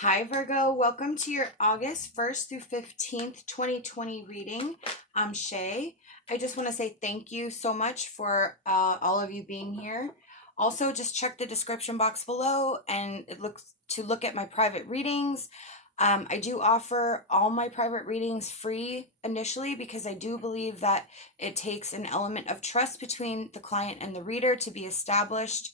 Hi Virgo, welcome to your August 1st through 15th, 2020 reading. I'm Shay. I just want to say thank you so much for all of you being here. Also, just check the description box below and look at my private readings. I do offer all my private readings free initially because I do believe that it takes an element of trust between the client and the reader to be established.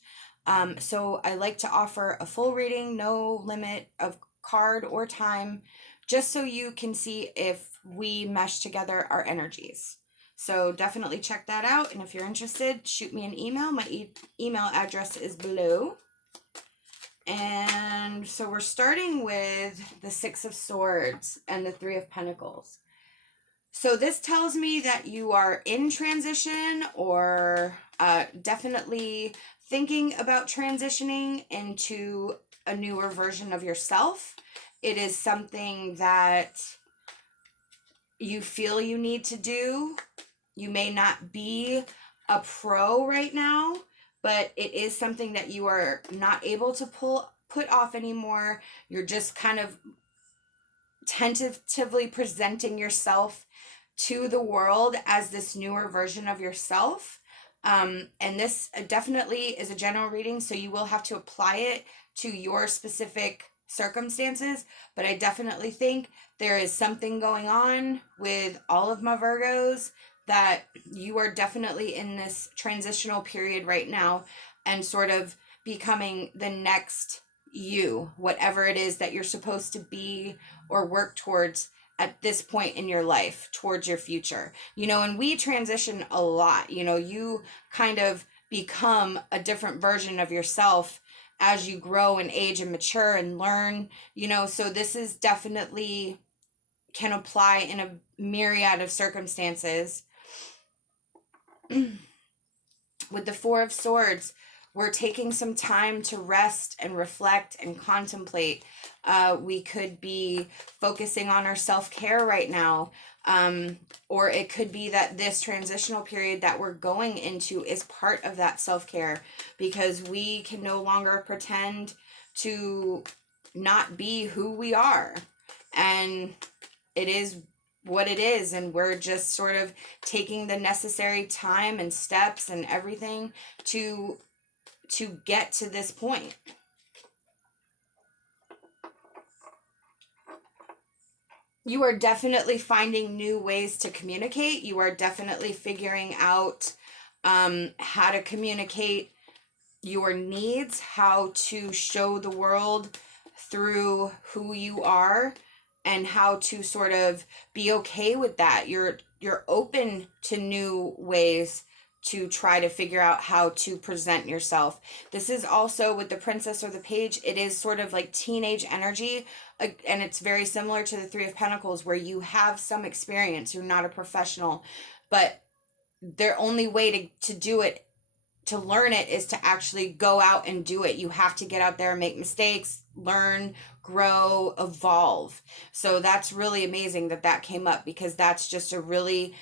So I like to offer a full reading, no limit of card or time, just so you can see if we mesh together our energies. So definitely check that out. And if you're interested, shoot me an email. My email address is below. And so we're starting with the Six of Swords and the Three of Pentacles. So this tells me that you are in transition or definitely thinking about transitioning into a newer version of yourself. It is something that you feel you need to do. You may not be a pro right now, but it is something that you are not able to put off anymore. You're just kind of tentatively presenting yourself to the world as this newer version of yourself. And this definitely is a general reading, so you will have to apply it to your specific circumstances. But I definitely think there is something going on with all of my Virgos, that you are definitely in this transitional period right now and sort of becoming the next you, whatever it is that you're supposed to be or work towards at this point in your life, towards your future. And we transition a lot. You kind of become a different version of yourself as you grow and age and mature and learn, so this is definitely can apply in a myriad of circumstances. With the Four of Swords, we're taking some time to rest and reflect and contemplate. We could be focusing on our self-care right now. Or it could be that this transitional period that we're going into is part of that self-care, because we can no longer pretend to not be who we are. And it is what it is, and we're just sort of taking the necessary time and steps and everything to get to this point. You are definitely finding new ways to communicate. You are definitely figuring out how to communicate your needs, how to show the world through who you are, and how to sort of be okay with that. You're open to new ways to try to figure out how to present yourself. This is also with the Princess or the Page, it is sort of like teenage energy, and it's very similar to the Three of Pentacles, where you have some experience, you're not a professional, but the only way to do it, to learn it, is to actually go out and do it. You have to get out there and make mistakes, learn, grow, evolve. So that's really amazing that came up, because that's just a really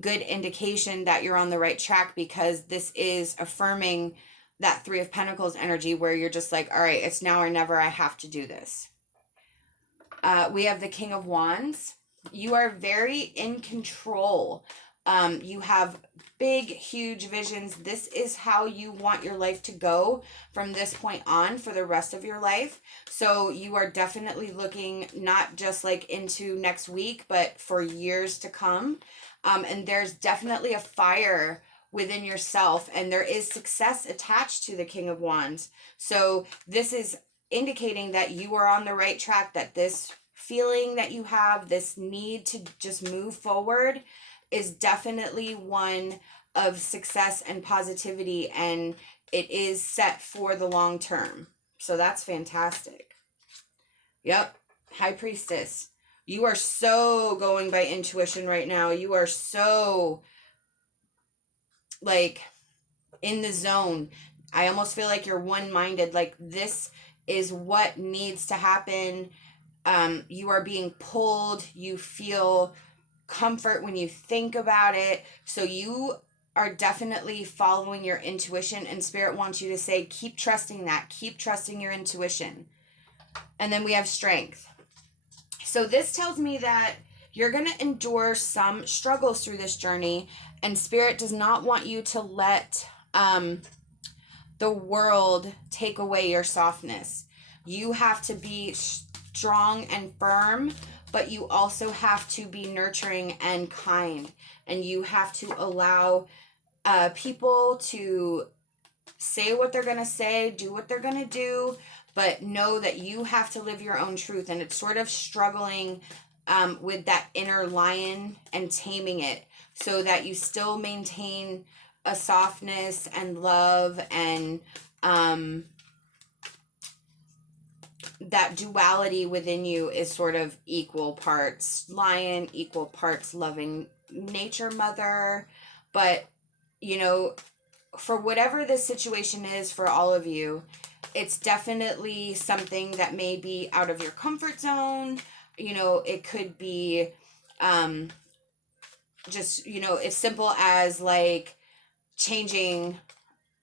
good indication that you're on the right track, because this is affirming that Three of Pentacles energy, where you're just like, all right, it's now or never. I have to do this. We have the King of Wands. You are very in control. You have big, huge visions. This is how you want your life to go from this point on for the rest of your life. So you are definitely looking not just like into next week, but for years to come. And there's definitely a fire within yourself, and there is success attached to the King of Wands. So this is indicating that you are on the right track, that this feeling that you have, this need to just move forward, is definitely one of success and positivity, and it is set for the long term. So that's fantastic. Yep. High Priestess. You are so going by intuition right now. You are so like in the zone. I almost feel like you're one-minded. Like this is what needs to happen. You are being pulled. You feel comfort when you think about it. So you are definitely following your intuition, and Spirit wants you to say, keep trusting that. Keep trusting your intuition. And then we have strength. So this tells me that you're going to endure some struggles through this journey, and Spirit does not want you to let the world take away your softness. You have to be strong and firm, but you also have to be nurturing and kind. And you have to allow people to say what they're going to say, do what they're going to do, but know that you have to live your own truth. And it's sort of struggling with that inner lion and taming it so that you still maintain a softness and love and that duality within you is sort of equal parts lion, equal parts loving nature mother. But, you know, for whatever this situation is for all of you, it's definitely something that may be out of your comfort zone. You know, it could be just, you know, as simple as like changing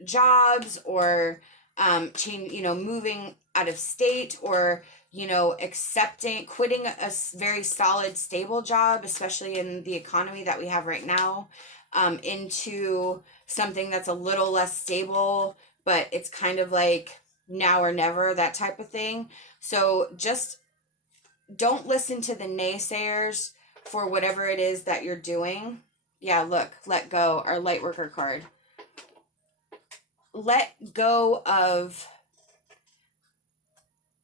jobs or moving out of state, or, you know, quitting a very solid, stable job, especially in the economy that we have right now, into something that's a little less stable, but it's kind of like now or never, that type of thing. So just don't listen to the naysayers for whatever it is that you're doing. Yeah, look, let go, our light worker card. Let go of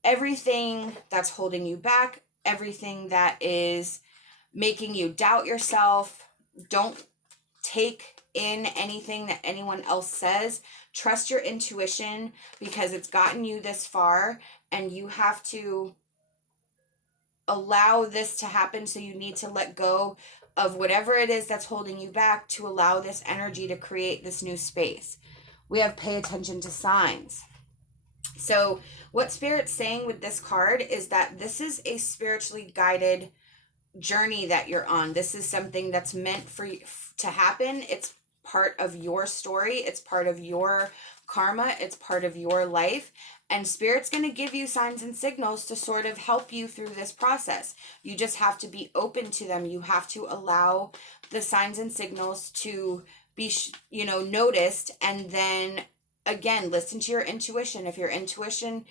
everything that's holding you back, everything that is making you doubt yourself. Don't take in anything that anyone else says. Trust your intuition, because it's gotten you this far, and you have to allow this to happen. So you need to let go of whatever it is that's holding you back to allow this energy to create this new space. We have pay attention to signs. So what Spirit's saying with this card is that this is a spiritually guided journey that you're on. This is something that's meant for you to happen. It's part of your story. It's part of your karma. It's part of your life. And Spirit's going to give you signs and signals to sort of help you through this process. You just have to be open to them. You have to allow the signs and signals to be, noticed. And then again, listen to your intuition. If your intuition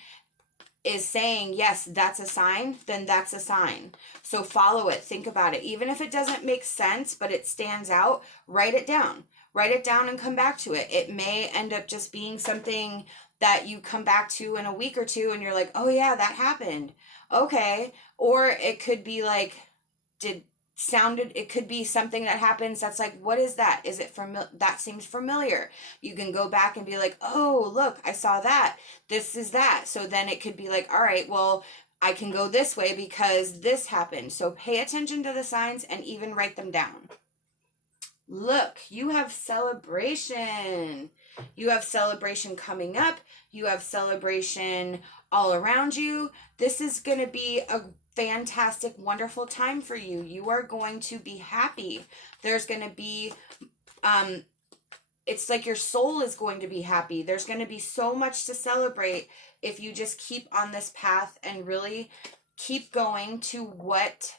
is saying, yes, that's a sign, then that's a sign. So follow it, think about it. Even if it doesn't make sense, but it stands out, write it down. Write it down and come back to it. It may end up just being something that you come back to in a week or two and you're like, oh yeah, that happened. Okay. Or it could be like, it could be something that happens that's like, what is that? Is it that seems familiar? You can go back and be like, oh, look, I saw that. This is that. So then it could be like, all right, well, I can go this way because this happened. So pay attention to the signs and even write them down. Look, you have celebration. You have celebration coming up. You have celebration all around you. This is going to be a fantastic, wonderful time for you. You are going to be happy. There's going to be, it's like your soul is going to be happy. There's going to be so much to celebrate if you just keep on this path and really keep going to what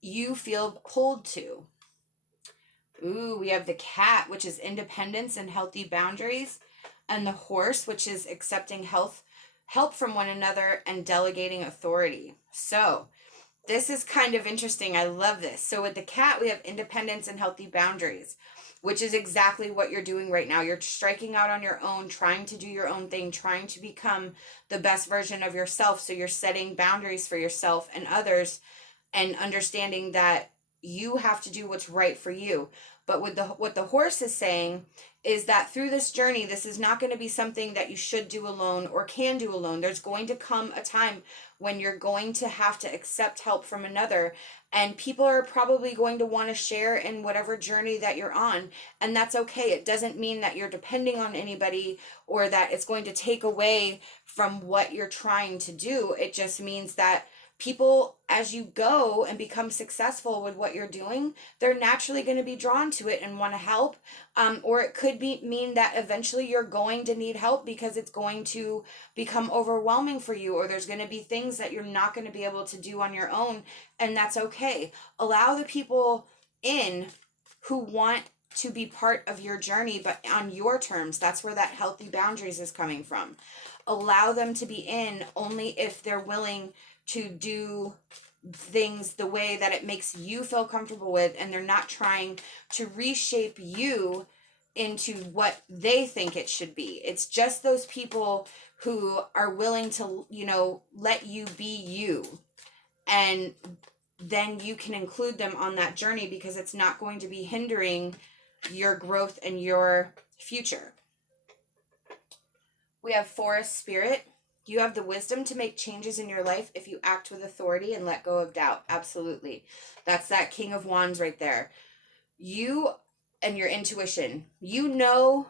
you feel pulled to. Ooh, we have the cat, which is independence and healthy boundaries, and the horse, which is accepting help from one another and delegating authority. So this is kind of interesting. I love this. So with the cat, we have independence and healthy boundaries, which is exactly what you're doing right now. You're striking out on your own, trying to do your own thing, trying to become the best version of yourself. So you're setting boundaries for yourself and others and understanding that you have to do what's right for you. But with what the horse is saying is that through this journey, this is not going to be something that you should do alone or can do alone. There's going to come a time when you're going to have to accept help from another, and people are probably going to want to share in whatever journey that you're on, and that's okay. It doesn't mean that you're depending on anybody or that it's going to take away from what you're trying to do. It just means that People, as you go and become successful with what you're doing, they're naturally going to be drawn to it and want to help. Or it could mean that eventually you're going to need help because it's going to become overwhelming for you, or there's going to be things that you're not going to be able to do on your own, and that's okay. Allow the people in who want to be part of your journey, but on your terms. That's where that healthy boundaries is coming from. Allow them to be in only if they're willing to do things the way that it makes you feel comfortable with, and they're not trying to reshape you into what they think it should be. It's just those people who are willing to, let you be you. And then you can include them on that journey because it's not going to be hindering your growth and your future. We have Forest Spirit. You have the wisdom to make changes in your life if you act with authority and let go of doubt. Absolutely. That's that King of Wands right there. You and your intuition. You know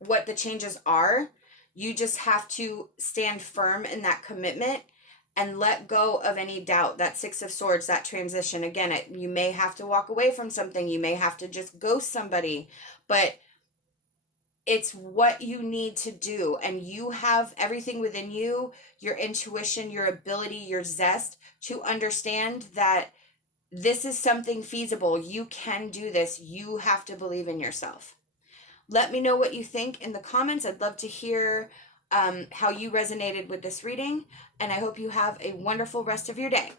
what the changes are. You just have to stand firm in that commitment and let go of any doubt. That Six of Swords, that transition. Again, you may have to walk away from something. You may have to just ghost somebody. But it's what you need to do. And you have everything within you, your intuition, your ability, your zest to understand that this is something feasible. You can do this. You have to believe in yourself. Let me know what you think in the comments. I'd love to hear how you resonated with this reading. And I hope you have a wonderful rest of your day.